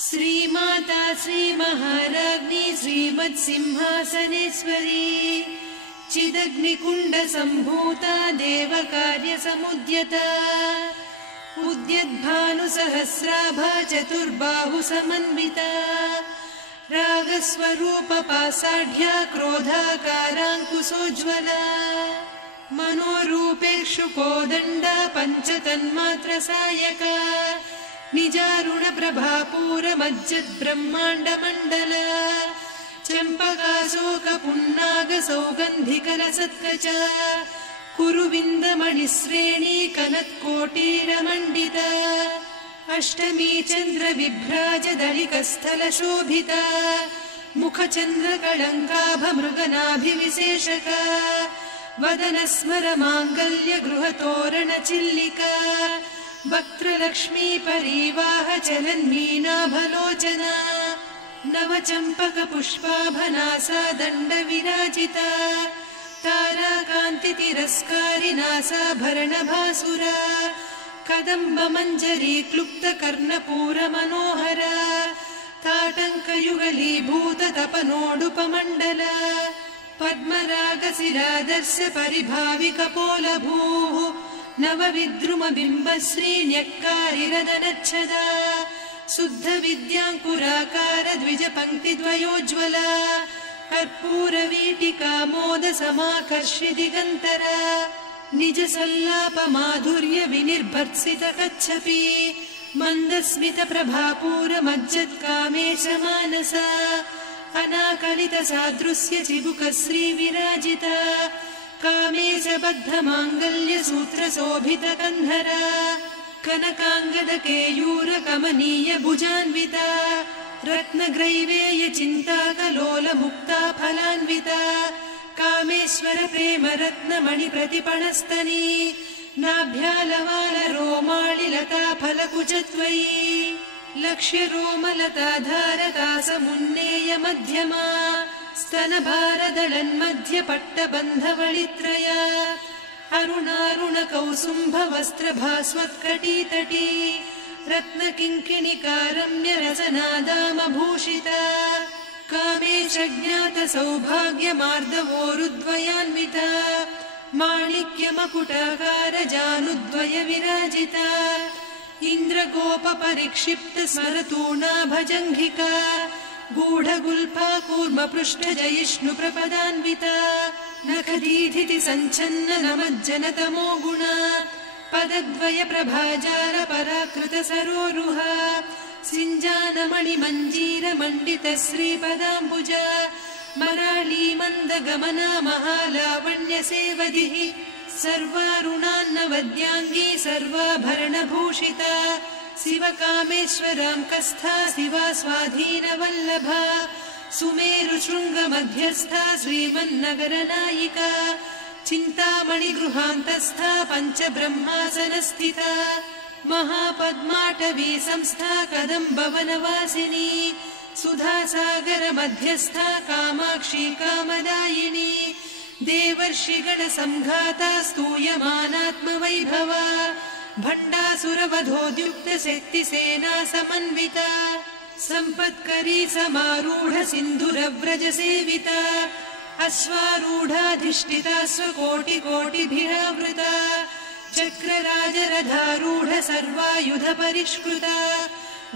श्रीमाता श्रीमहाराज्ञी श्रीमत्सिंहासनेश्वरी चिदग्निकुण्डसम्भूता देवकार्यसमुद्यता उद्यद्भानुसहस्राभा चतुर्बाहुसमन्विता रागस्वरूपपासाढ्या क्रोधाकाराङ्कुशोज्ज्वला मनोरूपेक्षुकोदण्डा पञ्चतन्मात्रसायका निजारुणप्रभापूरमज्जद्ब्रह्माण्डमण्डला चम्पकाशोकपुन्नागसौगन्धिकलसत्कचा कुरुविन्दमणिश्रेणी कनत्कोटीरमण्डिता अष्टमी चन्द्रविभ्राजदलिकस्थलशोभिता मुखचन्द्रकळङ्काभमृगनाभिविशेषका वदनस्मरमाङ्गल्यगृहतोरणचिल्लिका वक्त्रलक्ष्मी परिवाह चलन्मीनाभलोचना नवचम्पकपुष्पाभनासा दण्डविराजिता ताराकान्तितिरस्कारिनासाभरणभासुरा कदम्बमञ्जरी क्लुप्तकर्णपूरमनोहरा ताटङ्कयुगलीभूततपनोडुपमण्डला पद्मरागशिरादर्श परिभाविकपोलभूः नवविद्रुमबिम्बश्रीन्यक्कारिरदनच्छदा शुद्धविद्याङ्कुराकार द्विजपङ्क्तिद्वयोज्ज्वला कर्पूरवीटिकामोदसमाकर्षि दिगन्तरा निजसल्लापमाधुर्य विनिर्भर्त्सितकच्छपि मन्दस्मितप्रभापूरमज्जत्कामेशमानसा अनाकलितसादृश्य चिबुकश्रीविराजिता कामेशबद्धमाङ्गल्यसूत्रशोभितकन्धरा कनकाङ्गदकेयूरकमनीय भुजान्विता रत्नग्रैवेयचिन्ताकलोलमुक्ता फलान्विता कामेश्वर प्रेमरत्नमणिप्रतिपणस्तनी नाभ्यालवालरोमाळिलता फलकुचत्वयी लक्ष्यरोमलताधारकासमुन्नेय मध्यमा स्तनभारदलन्मध्यपट्टबन्धवळित्रया अरुणारुणकौसुम्भवस्त्रभास्वत्कटीतटी रत्नकिङ्किणिकारम्यरसनादामभूषिता कामेशज्ञातसौभाग्यमार्दवोरुद्वयान्विता माणिक्यमकुटाकारजानुद्वय विराजिता इन्द्रगोपपरिक्षिप्तस्मरतूणाभजङ्घिका गूढगुल्फा कूर्मपृष्ठजयिष्णुप्रपदान्विता नखदीधिति सञ्छन्न नमज्जनतमो गुणा पदद्वय प्रभाजाल पराकृत सरोरुहा सिञ्जानमणिमञ्जीरमण्डित श्रीपदाम्बुजा मराळी मन्दगमना महालावण्यसेवधिः सर्वारुणान्नवद्याङ्गी सर्वाभरणभूषिता शिवकामेश्वराङ्कस्था शिवा स्वाधीनवल्लभा सुमेरुशृङ्गमध्यस्था श्रीमन्नगरनायिका चिन्तामणिगृहान्तस्था पञ्चब्रह्मासनस्थिता महापद्माटवी संस्था कदम्बवनवासिनी सुधासागरमध्यस्था कामाक्षी कामदायिनी देवर्षिगणसङ्घाता स्तूयमानात्मवैभवा भण्डासुरवधोद्युक्तशक्तिसेना समन्विता सम्पत्करी समारूढ सिन्धुरव्रजसेविता अश्वारूढाधिष्ठिता स्वकोटिकोटिभिरावृता चक्रराजरथारूढ सर्वायुध परिष्कृता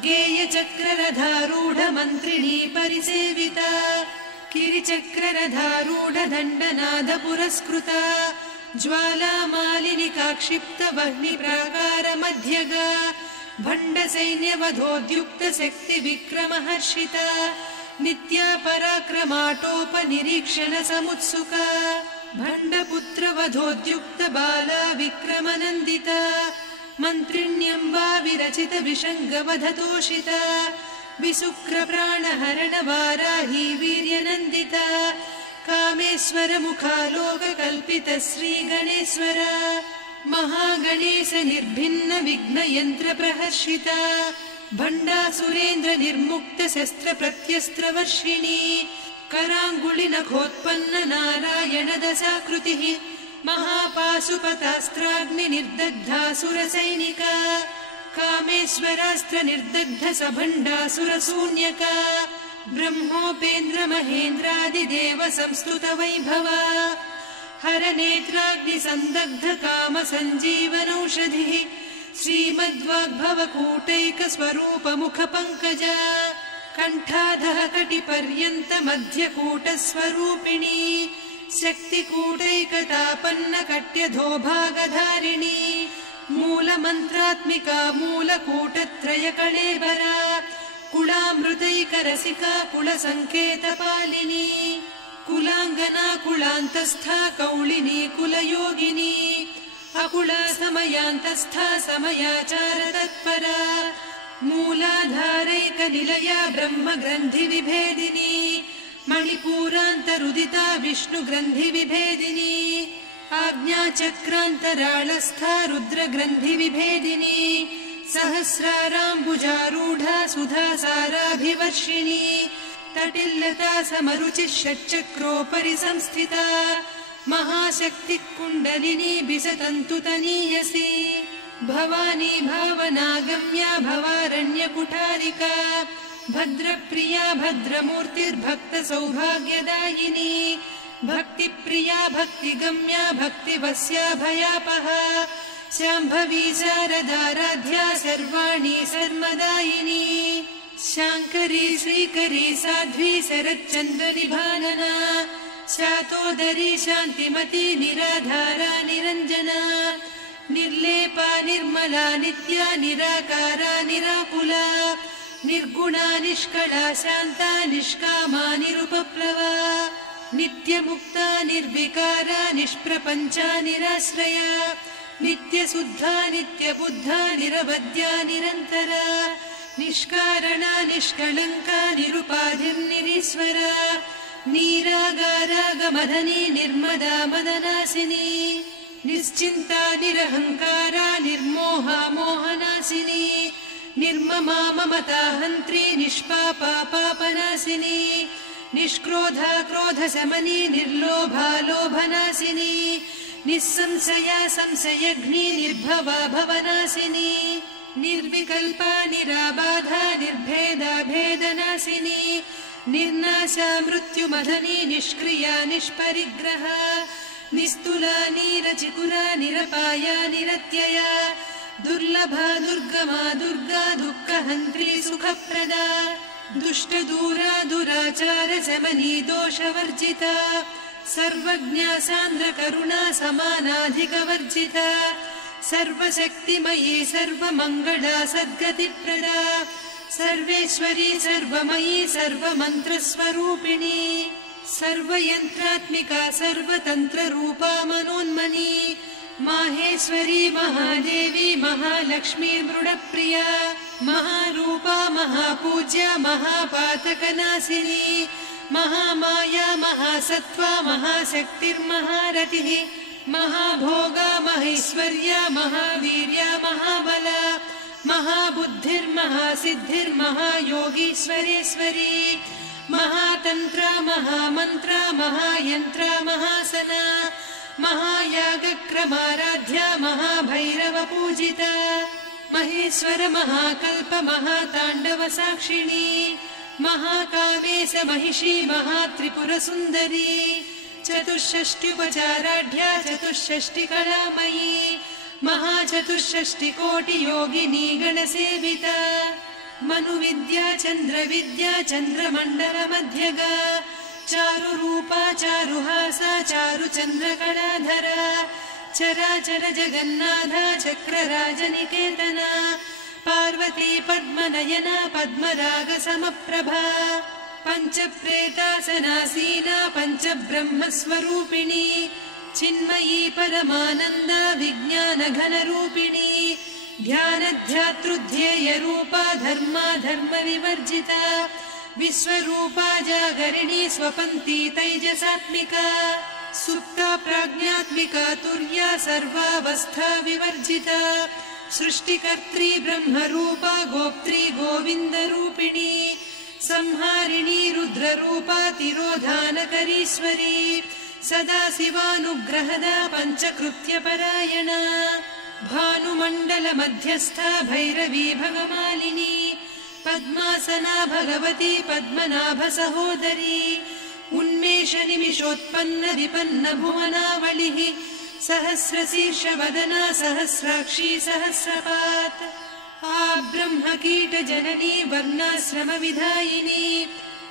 गेयचक्ररथारूढ मन्त्रिणी परिसेविता किरिचक्ररथारूढ दण्डनाद पुरस्कृता ज्वालामालिनिकाक्षिप्त वह्निप्राकार मध्यगा भण्डसैन्यवधोद्युक्त शक्ति विक्रमहर्षिता नित्या पराक्रमाटोपनिरीक्षण समुत्सुका भण्डपुत्रवधोद्युक्त बाला विक्रमनन्दिता मन्त्रिण्यम्बा विरचित विषङ्गवधतोषिता विशुक्रप्राणहरण वाराही वीर्यनन्दिता कामेश्वर मुखालोककल्पित श्रीगणेश्वरा महागणेश निर्भिन्न विघ्नयन्त्र प्रहर्षिता भण्डासुरेन्द्र निर्मुक्त शस्त्र प्रत्यस्त्रवर्षिणी कराङ्गुलिनखोत्पन्न नारायण दशाकृतिः महापाशुपतास्त्राग्नि निर्दग्धासुरसैनिका कामेश्वरास्त्र निर्दग्ध सभण्डासुरशून्यका ब्रह्मोपेन्द्र महेन्द्रादिदेव संस्तुत वैभवा हरनेत्राग्नि संदग्ध काम सञ्जीवनौषधिः श्रीमद्वाग्भवकूटैक स्वरूप मुख पंकजा कण्ठाधः कटिपर्यन्त मध्यकूट स्वरूपिणी शक्तिकूटैकतापन्न कट्यधो भागधारिणी मूलमन्त्रात्मिका मूलकूटत्रय कळेबरा कुलामृतैकरसिका कुलसङ्केतपालिनी कुलाङ्गना कुलान्तस्था कौलिनी कुलयोगिनी अकुला समयान्तस्था समयाचार तत्परा मूलाधारैकनिलया ब्रह्मग्रन्थि विभेदिनी मणिपूरान्तरुदिता विष्णुग्रन्थि विभेदिनी आज्ञाचक्रान्तराळस्था रुद्रग्रन्थि विभेदिनी सहस्राराम्बुजारूढा सुधासाराभिवर्षिणी तटिल्लता समरुचिः षट्चक्रोपरि संस्थिता महाशक्तिः कुण्डलिनी बिसतन्तुतनीयसी भवानी भावनागम्या भवारण्यकुठारिका भद्रप्रिया भद्रमूर्तिर्भक्तसौभाग्यदायिनी भक्तिप्रिया भक्तिगम्या भक्तिवस्या भयापहा शाम्भवी शारदाराध्या सर्वाणि सर्वदायिनी शाङ्करी श्रीकरी साध्वी शरच्चन्द्रनिभानना शातोदरी शान्तिमती निराधारा निरञ्जना निर्लेपा निर्मला नित्या निराकारा निराकुला निर्गुणा निष्कला शान्ता निष्कामा निरुपप्लवा नित्यमुक्ता निर्विकारा निष्प्रपञ्चा निराश्रया नित्यशुद्धा नित्यबुद्धा निरवद्या निरन्तरा निष्कारणा निष्कलङ्का निरुपाधिर्निरीश्वरा नीरागारागमधनी निर्मदा मदनासिनी निश्चिन्ता निरहङ्कारा निर्मोहा मोहनासिनी निर्ममा ममता हन्त्री निष्पापा पापनासिनी निष्क्रोधा क्रोधशमनी निर्लोभा लोभनासिनी निस्संशया संशयघ्नी निर्भवा भवनासिनी निर्विकल्पा निराबाधा निर्भेदा भेदनासिनी निर्नाशा मृत्युमधनी निष्क्रिया निष्परिग्रहा निस्तुला निरचिकुरा निरपाया निरत्यया दुर्लभा दुर्गमा दुर्गा दुःखहन्त्री सुखप्रदा दुष्टदूरा दुराचार शमनी दोषवर्जिता सर्वज्ञा सान्द्रकरुणा समानाधिकवर्जिता सर्वशक्तिमयी सर्वमङ्गला सद्गतिप्रदा सर्वेश्वरी सर्वमयी सर्वमन्त्रस्वरूपिणी सर्वयन्त्रात्मिका सर्वतन्त्ररूपा मनोन्मनी माहेश्वरी महादेवी महालक्ष्मी मृडप्रिया महारूपा महापूज्या महापातकनाशिनी महामाया महासत्त्वा महाशक्तिर्महारतिः महाभोगा महेश्वर्या महावीर्या महाबला महाबुद्धिर्महासिद्धिर्महायोगीश्वरेश्वरी महातन्त्रा महामन्त्रा महायन्त्रा महासना महायागक्रमाराध्या महाभैरवपूजिता महेश्वर महाकल्प महाताण्डव साक्षिणी महाकामेश महिषी महात्रिपुरसुन्दरी चतुष्षष्ट्युपचाराढ्या चतुष्षष्टिकलामयी महाचतुष्षष्टिकोटियोगिनी गणसेविता मनुविद्या चन्द्रविद्या चन्द्रमण्डलमध्यगा चारुरूपा चारुहासा चारुचन्द्रकलाधरा चराचर जगन्नाथा चक्रराजनिकेतना पार्वती पद्मनयना पद्मरागसमप्रभा पञ्चप्रेतासनासीना पञ्चब्रह्मस्वरूपिणी चिन्मयी परमानन्दा विज्ञानघनरूपिणी ध्यानध्यातृध्येयरूपा धर्मा धर्मविवर्जिता विश्वरूपा जागरिणी स्वपन्ती तैजसात्मिका सुप्ता प्राज्ञात्मिका तुर्या सर्वावस्था विवर्जिता सृष्टिकर्त्री ब्रह्मरूपा गोप्त्री गोविन्दरूपिणी संहारिणी रुद्ररूपा तिरोधानकरीश्वरी सदा शिवानुग्रहदा पञ्चकृत्यपरायणा भानुमण्डल मध्यस्था भैरवी भगमालिनी पद्मासना भगवती पद्मनाभ सहोदरी उन्मेष निमिषोत्पन्न विपन्न भुवनावलिः सहस्रशीर्ष वदना सहस्राक्षी सहस्रपात् ब्रह्म कीट जननी वर्णाश्रम विधायिनी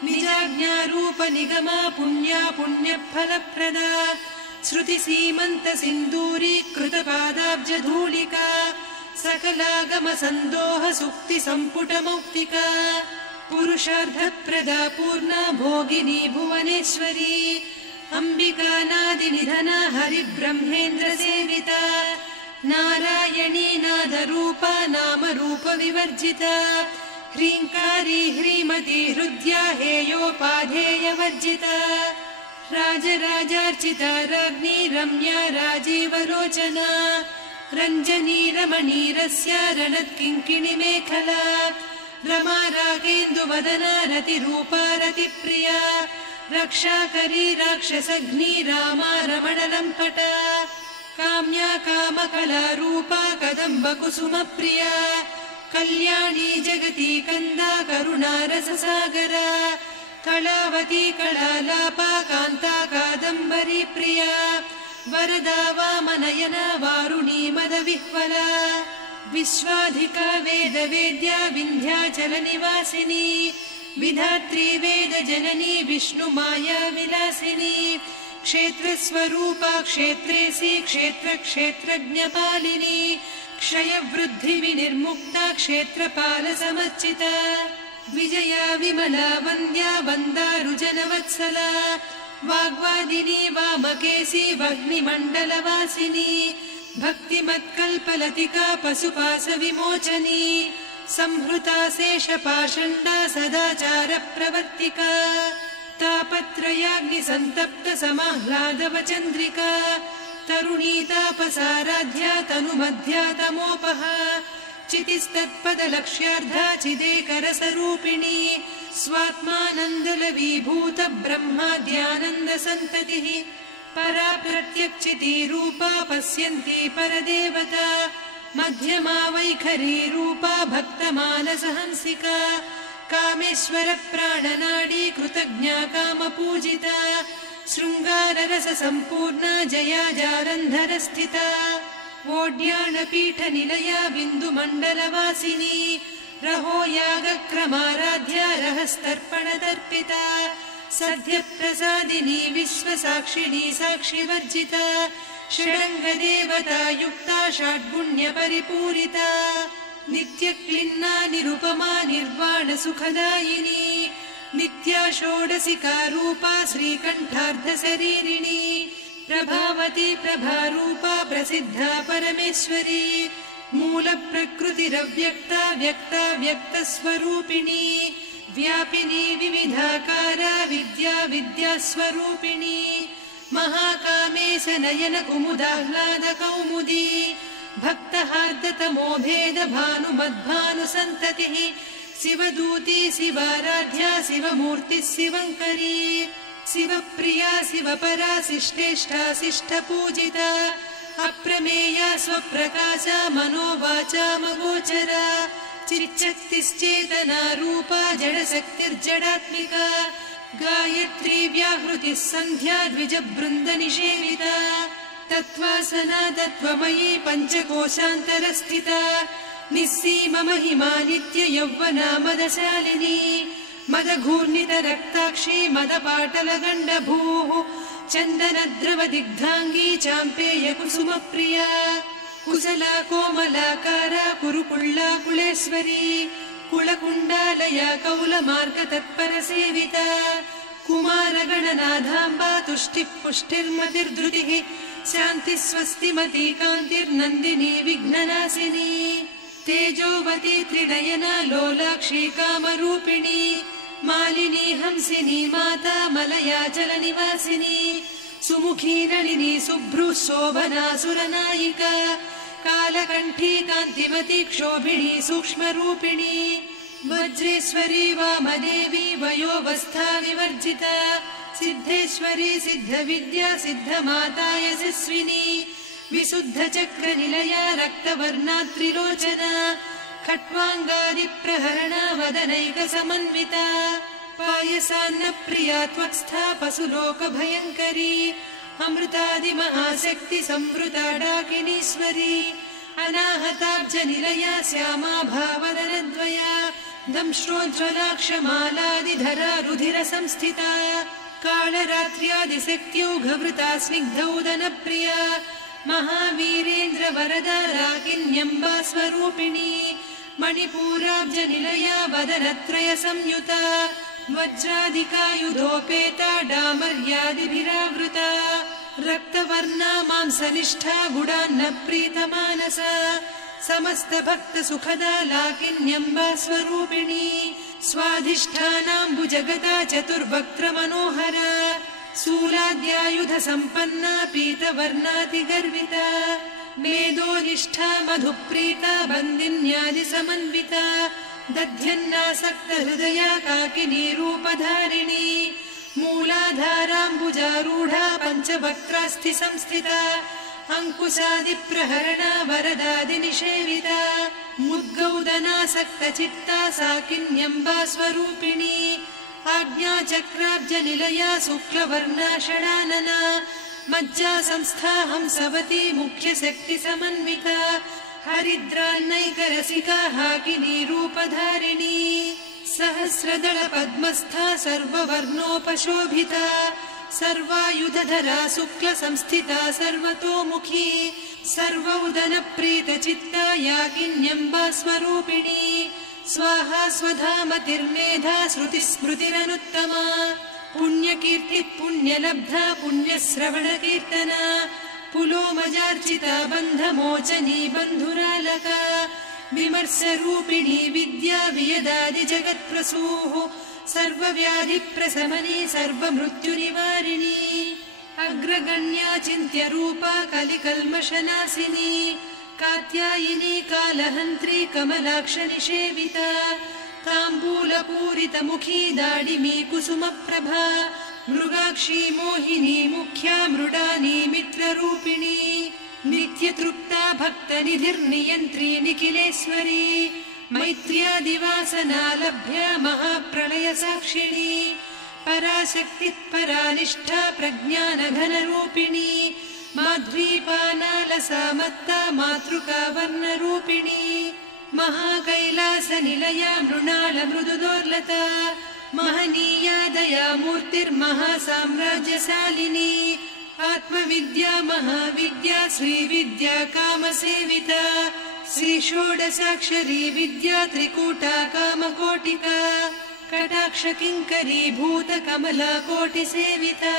निजाज्ञारूप निगमा पुण्या पुण्यफलप्रदा श्रुति सीमन्त सिन्दूरी कृत पादाब्ज धूलिका सकलागम सन्दोह सुक्ति सम्पुट मौक्तिका पुरुषार्थप्रदा पूर्णा भोगिनी भुवनेश्वरी अम्बिका नादिनिधना हरिब्रह्मेन्द्र सेविता नारायणी नादरूपा नामरूप विवर्जिता ह्रीङ्कारी ह्रीमती हृद्या हेयोपाधेयवर्जिता राजराजार्चिता राज्ञी रम्या राजीवलोचना रञ्जनी रमणीरस्य रणत्किङ्किणी मेखला रमा रागेन्दुवदना रतिरूपा रतिप्रिया रक्षाकरी राक्षसघ्नी रामा रमणलम्पटा काम्या कामकला रूपा कदम्बकुसुमप्रिया कल्याणी जगती कन्दा करुणा रससागरा कलावती कलालापा कान्ता कादम्बरी प्रिया वरदा वामनयना वारुणी मदविह्वला विश्वाधिका वेदवेद्या विन्ध्याचल निवासिनी विधात्री वेद जननी विष्णुमाया विलासिनी क्षेत्रस्वरूपा क्षेत्रेसी क्षेत्र क्षेत्रज्ञपालिनी क्षयवृद्धि विनिर्मुक्ता क्षेत्रपाल समर्चिता विजया विमला वन्द्या वन्दारुजनवत्सला वाग्वादिनी वामकेशी वह्निमण्डलवासिनी भक्तिमत्कल्पलतिका पशुपाश विमोचनी संहृता शेषपाषण्डा सदाचार प्रवर्तिका तापत्रयाग्निसन्तप्त समाह्लादवचन्द्रिका तरुणी तापसाराध्या तनुमध्या तमोपहा चितिस्तत्पदलक्ष्यार्धा चिदेकरसरूपिणी स्वात्मानन्दलवीभूत ब्रह्माद्यानन्दसन्ततिः परा प्रत्यक्षिती रूपा पश्यन्ती परदेवता मध्यमा वैखरी रूपा भक्तमानसहंसिका कामेश्वर प्राणनाडी कृतज्ञा कामपूजिता शृङ्गाररस सम्पूर्णा जया जारन्धर स्थिता वोड्याणपीठ निलया बिन्दुमण्डलवासिनी रहो यागक्रमाराध्या रहस्तर्पणदर्पिता सद्यप्रसादिनी विश्वसाक्षिणी साक्षिवर्जिता षडङ्गदेवता युक्ता षड्गुण्यपरिपूरिता नित्यक्लिन्ना निरुपमा निर्वाण सुखदायिनी नित्या षोडशिका रूपा श्रीकण्ठार्धशरीरिणी प्रभावती प्रभारूपा प्रसिद्धा परमेश्वरी मूलप्रकृतिरव्यक्ता व्यक्ता व्यक्तस्वरूपिणी व्यापिनी विविधाकारा विद्या विद्यास्वरूपिणी महाकामेश नयन कुमुदाह्लाद कौमुदी भक्तहार्दतमो भेद भानुमद्भानुसन्ततिः शिवदूती शिवाराध्या शिवमूर्तिः शिवङ्करी शिवप्रिया शिवपरा शिष्टेष्ठा शिष्टपूजिता अप्रमेया स्वप्रकाशा मनोवाचामगोचरा चिच्चक्तिश्चेतना रूपा जडशक्तिर्जडात्मिका गायत्री व्याहृतिः सन्ध्या द्विजबृन्दनिषेविता तत्त्वासना तत्त्वमयी पञ्चकोशान्तरस्थिता निस्सीम महिमा नित्य यौवना मदशालिनी मदघूर्णित रक्ताक्षी मदपाटलगण्डभूः चन्दनद्रवदिग्धाङ्गी चाम्पेय कुसुमप्रिया कुशला कोमलाकारा कुरुकुळ्ळा कुलेश्वरी कुलकुण्डालया कौलमार्गतत्परसेविता कुमारगणनाथाम्बा तुष्टिः पुष्टिर्मतिर्धृतिः शान्तिः स्वस्तिमती कान्तिर्नन्दिनी विघ्ननाशिनी तेजोवती त्रिनयना लोलाक्षी कामरूपिणी मालिनी हंसिनी माता मलयाचलनिवासिनी सुमुखी नलिनी शुभ्रुः शोभना सुरनायिका कालकण्ठी कान्तिमती क्षोभिणी सूक्ष्मरूपिणी वज्रेश्वरी वामदेवी वयोवस्था विवर्जिता सिद्धेश्वरी सिद्धविद्या सिद्धमाता यशस्विनी विशुद्धचक्रनिलया रक्तवर्णा त्रिलोचना खट्वाङ्गादिप्रहरणा वदनैकसमन्विता पायसान्नप्रिया त्वक्स्था पशुलोकभयङ्करी अमृतादिमहाशक्तिसंवृता डाकिनीश्वरी अनाहताब्जनिलया श्यामा भावदनद्वया दंश्रोज्ज्वलाक्षमालादिधरा रुधिरसंस्थिता कालरात्र्यादिशक्त्यौघवृता स्निग्धौदनप्रिया महावीरेन्द्रवरदा राकिन्यम्बा स्वरूपिणी मणिपूराब्जनिलया वदनत्रयसंयुता वज्रादिकायुधोपेता डामर्यादिभिरावृता रक्तवर्णा मांसनिष्ठा गुडान्नप्रीतमानसा समस्तभक्तसुखदा लाकिन्यम्बा स्वरूपिणी स्वाधिष्ठानाम्बुजगदा चतुर्वक्त्रमनोहरा शूलाद्यायुधसम्पन्ना पीतवर्णातिगर्विता मेदोनिष्ठा मधुप्रीता बन्दिन्यादिसमन्विता दध्यन्नासक्तहृदया काकिनीरूपधारिणी मूलाधाराम्बुजारूढा पञ्चवक्त्रास्थिसंस्थिता अङ्कुशादिप्रहरणा वरदादिनिषेविता मुद्गौदनासक्तचित्ता साकिन्यम्बा स्वरूपिणी आज्ञाचक्राब्जनिलया शुक्लवर्णा षडानना मज्जा संस्था हंसवती मुख्यशक्तिसमन्विता हरिद्रान्नैकरसिका हाकिनीरूपधारिणी सहस्रदलपद्मस्था सर्ववर्णोपशोभिता सर्वायुधधरा शुक्लसंस्थिता सर्वतोमुखी सर्वौदनप्रीतचित्ता याकिन्यम्बा स्वरूपिणी स्वाहा स्वधामतिर्मेधा श्रुतिस्मृतिरनुत्तमा पुण्यकीर्तिः पुण्यलब्धा पुण्यश्रवणकीर्तना पुलोमजार्चिता बन्धमोचनी बन्धुरालका विमर्शरूपिणी विद्या वियदादिजगत्प्रसूः सर्वव्याधिप्रशमनी सर्वमृत्युनिवारिणी अग्रगण्या चिन्त्यरूपा कलिकल्मषनाशिनी कात्यायिनी कालहन्त्री कमलाक्षनिषेविता ताम्बूलपूरितमुखी दाडिमी कुसुमप्रभा मृगाक्षी मोहिनी मुख्या मृडानी मित्ररूपिणी नित्यतृप्ता भक्तनिधिर्नियन्त्री निखिलेश्वरी मैत्र्यादिवासना लभ्या महाप्रलयसाक्षिणी पराशक्तिः परानिष्ठा प्रज्ञानघनरूपिणी माध्वीपानालसामत्ता मातृका वर्णरूपिणी महाकैलासनिलया मृणालमृदुदोर्लता महनीया दया मूर्तिर्महासाम्राज्यशालिनी आत्मविद्या महाविद्या श्रीविद्या कामसेविता श्रीषोडशाक्षरी विद्या त्रिकूटा कामकोटिका कटाक्षकिङ्करी भूतकमला कोटिसेविता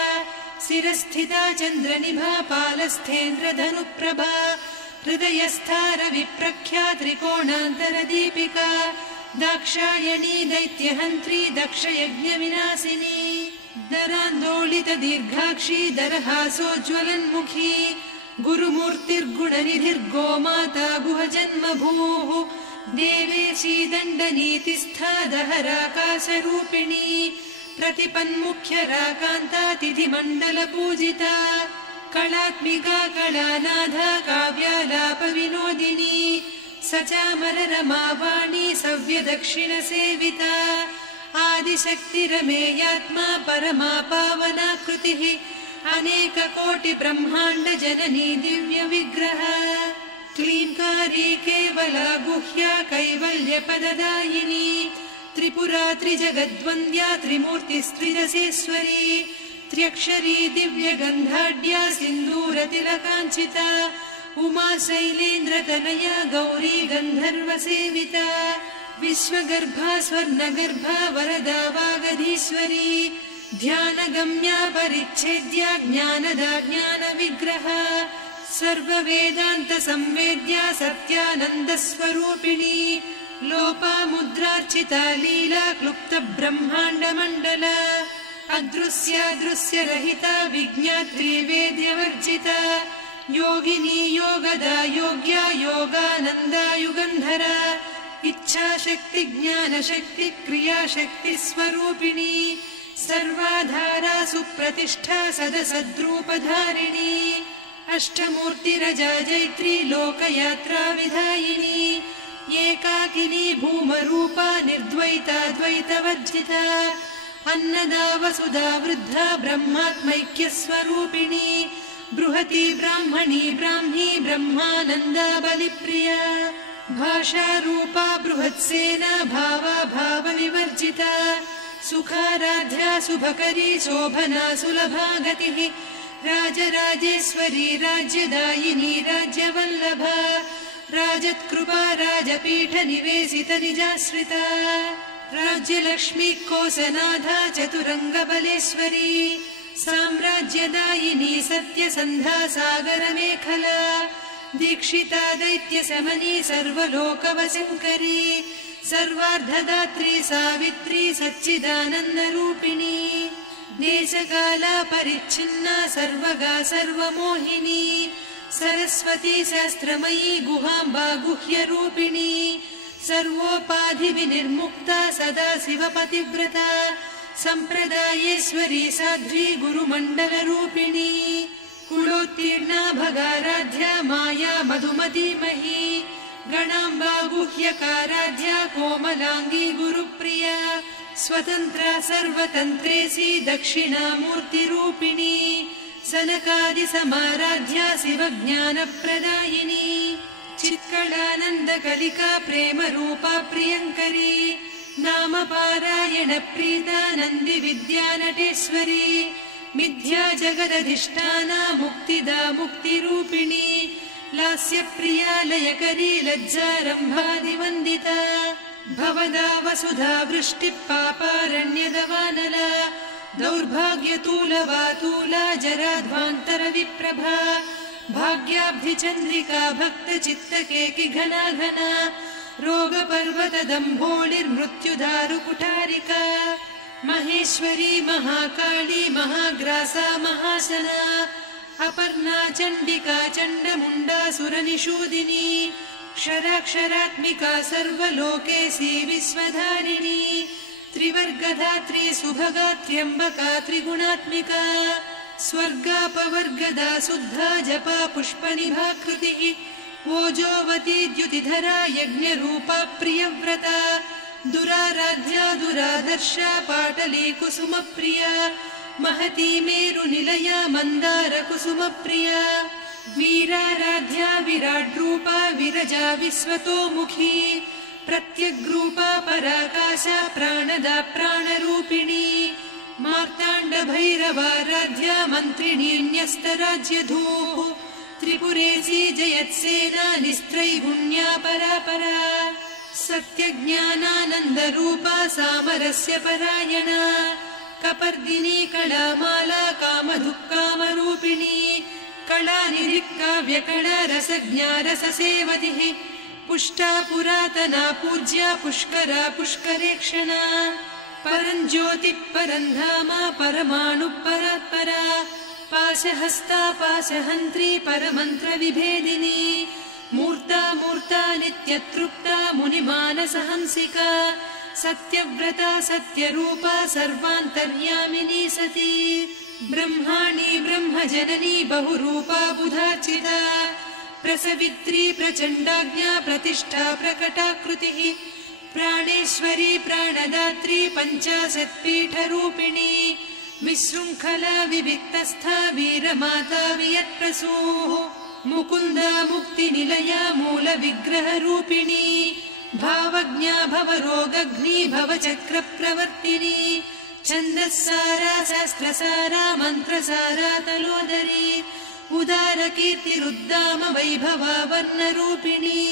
शिरस्थिता चन्द्रनिभा पालस्थेन्द्रधनुप्रभा हृदयस्था रविप्रख्या त्रिकोणान्तरदीपिका दाक्षायणी दैत्यहन्त्री दक्षयज्ञविनाशिनी दरान्दोलितदीर्घाक्षी दरहासोज्ज्वलन्मुखी गुरुमूर्तिर्गुणनिधिर्गोमाता गुहजन्मभूः देवेशी दण्डनीतिस्था दहराकाशरूपिणी प्रतिपन्मुख्यराकान्ता तिथिमण्डलपूजिता कलात्मिका कलानाथा काव्यालापविनोदिनी सचामररमावाणी सव्यदक्षिणसेविता आदिशक्तिरमेयात्मा परमा पावनाकृतिः अनेककोटिब्रह्माण्डजननी दिव्यविग्रह क्लीङ्कारी केवला गुह्या कैवल्यपददायिनी त्रिपुरा त्रिजगद्वन्द्या त्रिमूर्तिस्त्रिदशेश्वरी त्र्यक्षरी दिव्यगन्धाढ्या सिन्दूरतिलकाञ्चिता उमा शैलेन्द्रतनया गौरी गन्धर्वसेविता विश्वगर्भा स्वर्णगर्भा वरदा वागधीश्वरी ध्यानगम्या परिच्छेद्या ज्ञानदा ज्ञानविग्रहा सर्ववेदान्तसंवेद्या सत्यानन्दस्वरूपिणी लोपामुद्रार्चिता लीला क्लुप्तब्रह्माण्डमण्डला अदृश्यादृश्यरहिता विज्ञात्री वेद्यवर्जिता योगिनी योगदा योग्या योगानन्दा युगन्धरा इच्छाशक्ति ज्ञानशक्ति क्रियाशक्ति स्वरूपिणी सर्वाधारा सुप्रतिष्ठा सदसद्रूपधारिणी अष्टमूर्तिरजा जैत्री लोकयात्रा विधायिनी एकाकिनी भूमरूपा निर्द्वैता द्वैतवर्जिता अन्नदा वसुधा वृद्धा ब्रह्मात्मैक्यस्वरूपिणी बृहती ब्राह्मणी ब्राह्मी ब्रह्मानन्दा बलिप्रिया भाषारूपा बृहत्सेना भावा भावविवर्जिता सुखाराध्या शुभकरी शोभना सुलभा गतिः राजराजेश्वरी राज्यदायिनी राज्यवल्लभा राजत्कृपा राजपीठ निवेशित निजाश्रिता राज्यलक्ष्मी कोसनाधा चतुरङ्गबलेश्वरी साम्राज्यदायिनी सत्यसन्धा सागरमेखला दीक्षिता दैत्यशमनी सर्वलोकवशङ्करी सर्वार्धदात्री सावित्री सच्चिदानन्दरूपिणी देशकाला परिच्छिन्ना सर्वगा सर्वमोहिनी सरस्वती शास्त्रमयी गुहाम्बा गुह्यरूपिणी सर्वोपाधिविनिर्मुक्ता सदा शिवपतिव्रता सम्प्रदायेश्वरी साध्वी गुरुमण्डलरूपिणी कुलोत्तीर्णा भगाराध्या माया मधुमतीमही गणाम्बा गुह्यकाराध्या कोमलाङ्गी गुरुप्रिया स्वतन्त्रा सर्वतन्त्रेसी दक्षिणामूर्तिरूपिणी सनकादिसमाराध्या शिवज्ञानप्रदायिनी चित्कलानन्दकलिका प्रेमरूपा प्रियङ्करी नामपारायणप्रीता नन्दिविद्यानटेश्वरी मिथ्या जगदधिष्ठाना मुक्तिदा मुक्तिरूपिणी लास्यप्रिया लयकरी लज्जारम्भादिवन्दिता भवदा वसुधा वृष्टिः पापारण्यदवानला दौर्भाग्यतूलवातूला जराध्वान्तरविप्रभा भाग्याब्धिचन्द्रिका भक्तचित्तकेकि घना घना रोगपर्वतदम्भोळिर्मृत्युदारुकुठारिका महेश्वरी महाकाली महाग्रासा महाशना अपर्णा चण्डिका चण्डमुण्डा सुरनिषूदिनी क्षराक्षरात्मिका सर्वलोकेशी विश्वधारिणी त्रिवर्गधात्री सुभगा त्र्यम्बका त्रिगुणात्मिका स्वर्गापवर्गदा शुद्धा जपा पुष्पनिभाकृतिः ओजोवती द्युतिधरा यज्ञरूपा प्रियव्रता दुराराध्या दुरादर्शा पाटली कुसुमप्रिया महती मेरुनिलया मन्दार कुसुमप्रिया वीराराध्या विराड्रूपा विरजा विश्वतोमुखी प्रत्यग्रूपा पराकाशा प्राणदा प्राणरूपिणी मार्ताण्ड भैरवाराध्या मन्त्रिणी न्यस्तराज्यधूः त्रिपुरेशी जयत्सेना निस्त्रैगुण्या परापरा सत्यज्ञानानन्दरूपा सामरस्य परायणा कपर्दिनी कलामाला कामधुक्कामरूपिणी कलानिधिकाव्यकला रसज्ञा रससेवतिः पुष्टा पुरातना पूज्या पुष्करा पुष्करेक्षणा परञ्ज्योतिः परन्धामा परमाणुः परात्परा पाशहस्ता पाशहन्त्री परमन्त्रविभेदिनी मूर्ता मूर्ता नित्यतृप्ता मुनिमानसहंसिका सत्यव्रता सत्यरूपा सर्वान्तर्यामिनी सती ब्रह्माणी ब्रह्मजननी बहुरूपा बुधार्चिता प्रसवित्री प्रचण्डाज्ञा प्रतिष्ठा प्रकटाकृतिः प्राणेश्वरी प्राणदात्री पञ्चाशत्पीठरूपिणी विशृङ्खला विविक्तस्था वीरमाता वियत्प्रसूः मुकुन्दा मुक्तिनिलया मूलविग्रहरूपिणी भावज्ञा भवरोगघ्नी भवचक्रप्रवर्तिनी छन्दस्सारा शास्त्रसारा मन्त्रसारा तलोदरी उदारकीर्तिरुद्दाम वैभवा वर्णरूपिणी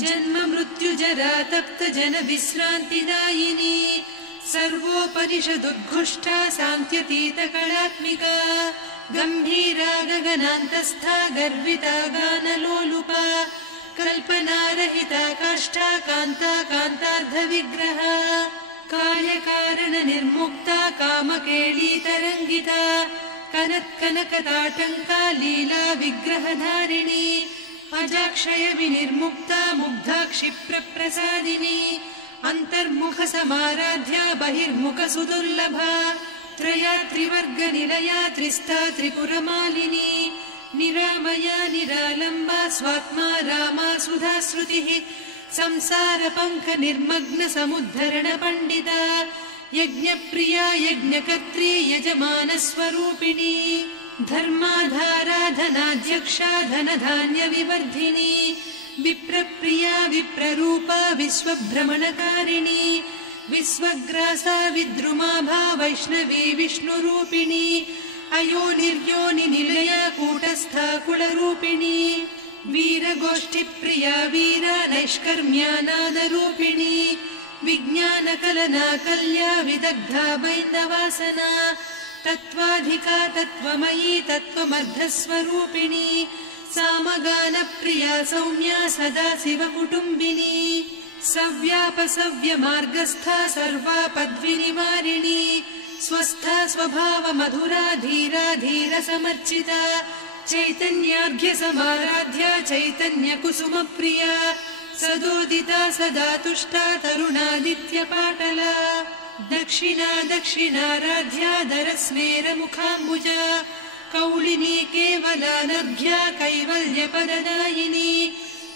जन्म मृत्युजरा तप्त जन विश्रान्तिदायिनी सर्वोपनिषदुद्घुष्टा सान्त्यतीतकलात्मिका गम्भीरा गगनान्तस्था गर्विता गानलोलुपा कल्पनारहिता काष्ठा कान्ता कान्तार्धविग्रहा कार्यकारणनिर्मुक्ता कामकेळीतरङ्गिता कनत्कनकताटङ्का लीला विग्रहधारिणी अजाक्षय विनिर्मुक्ता मुग्धा क्षिप्रप्रसादिनी अन्तर्मुखसमाराध्या बहिर्मुख सुदुर्लभा त्रया त्रिवर्गनिलया त्रिस्था त्रिपुरमालिनी निरामया निरालम्बा स्वात्मा रामा सुधाश्रुतिः संसारपङ्क निर्मग्न समुद्धरण पण्डिता यज्ञप्रिया यज्ञकर्त्री यजमानस्वरूपिणी धर्माधाराधनाध्यक्षा धनधान्यविवर्धिनी विप्रप्रिया विप्ररूपा विश्वभ्रमणकारिणी विश्वग्रासा विद्रुमाभा वैष्णवी विष्णुरूपिणी अयोनिर्योनिनिलया कूटस्था कुलरूपिणी वीरगोष्ठिप्रिया वीरा नैष्कर्म्यानादरूपिणी विज्ञानकलना कल्या विदग्धा बैन्दवासना तत्त्वाधिका तत्त्वमयी तत्त्वमर्धस्वरूपिणी सामगानप्रिया सौम्या सदा शिवकुटुम्बिनी सव्यापसव्यमार्गस्था सर्वापद्विनिवारिणी स्वस्था स्वभावमधुरा धीरा धीरसमर्चिता चैतन्यार्घ्यसमाराध्या चैतन्यकुसुमप्रिया सदोदिता सदा तुष्टा तरुणादित्यपाटला दक्षिणा दक्षिणाराध्या दरस्मेरमुखाम्बुजा कौलिनी केवलानर्घ्या कैवल्यपददायिनी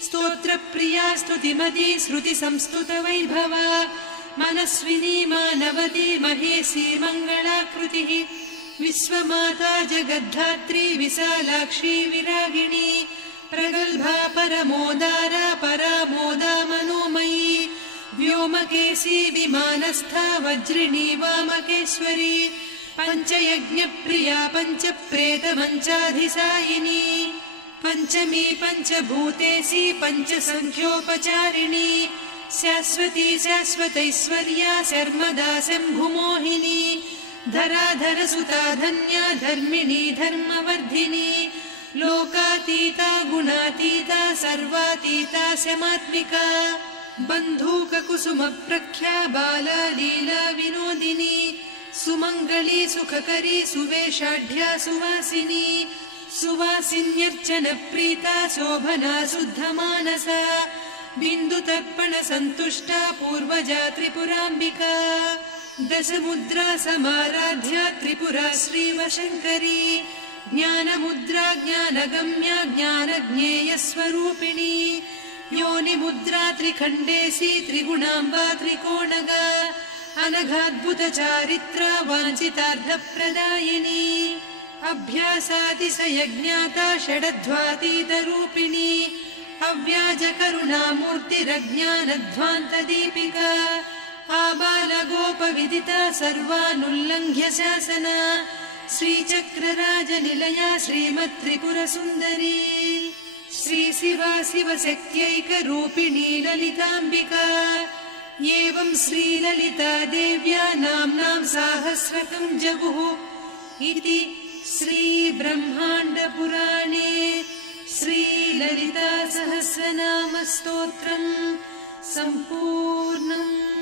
स्तोत्रप्रिया स्तुतिमती श्रुतिसंस्तुतवैभवा मनस्विनी मानवती महेशी मङ्गलाकृतिः विश्वमाता जगद्धात्री विशालाक्षी विरागिणी प्रगल्भा परमोदारा परामोदा मनोमयी व्योमकेशी विमानस्था वज्रिणी वामकेश्वरी पञ्चयज्ञप्रिया पञ्चप्रेतमञ्चाधिसायिनी पञ्चमी पञ्चभूतेशी पञ्चसङ्ख्योपचारिणी शाश्वती शाश्वतैश्वर्या शर्मदा शम्भुमोहिनी धराधरसुता धन्या धर्मिणी धर्मवर्धिनी लोकातीता गुणातीता सर्वातीता शमात्मिका बन्धूककुसुमप्रख्या बाला लीला विनोदिनी सुमङ्गली सुखकरी सुवेशाढ्या सुवासिनी सुवासिन्यर्चनप्रीता शोभना शुद्धमानसा बिन्दुतर्पणसन्तुष्टा पूर्वजा त्रिपुराम्बिका दशमुद्रा समाराध्या त्रिपुरा श्रीवशङ्करी ज्ञानमुद्रा ज्ञानगम्या ज्ञानज्ञेयस्वरूपिणी योनिमुद्रा त्रिखण्डेशी त्रिगुणाम्बा त्रिकोणगा अनघाद्भुतचारित्रा वाञ्छितार्थप्रदायिनी अभ्यासातिशयज्ञाता षडध्वातीतरूपिणी अव्याजकरुणामूर्तिरज्ञानध्वान्तदीपिका आबालगोपविदिता सर्वानुल्लङ्घ्य शासना श्रीचक्रराजनिलया श्रीमत्त्रिपुरसुन्दरी श्रीशिवा शिवशक्त्यैकरूपिणी ललिताम्बिका एवं श्रीललिता देव्या नाम्नां साहस्रकं जगुः इति श्रीब्रह्माण्डपुराणे श्रीललिता सहस्रनामस्तोत्रम् सम्पूर्णम्।